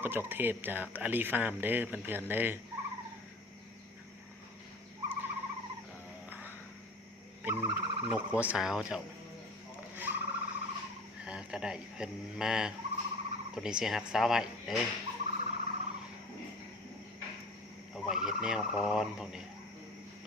กกระจกเทพจากอารีฟาร์มเด้อเพื่อนๆเด้อเป็นนกหัวสาวเจ้าหากระไดเพิ่นมาตัวนี้สิหักสาวไว้เด้อเอาไว้เฮ็ดแนวก่อนพวกนี้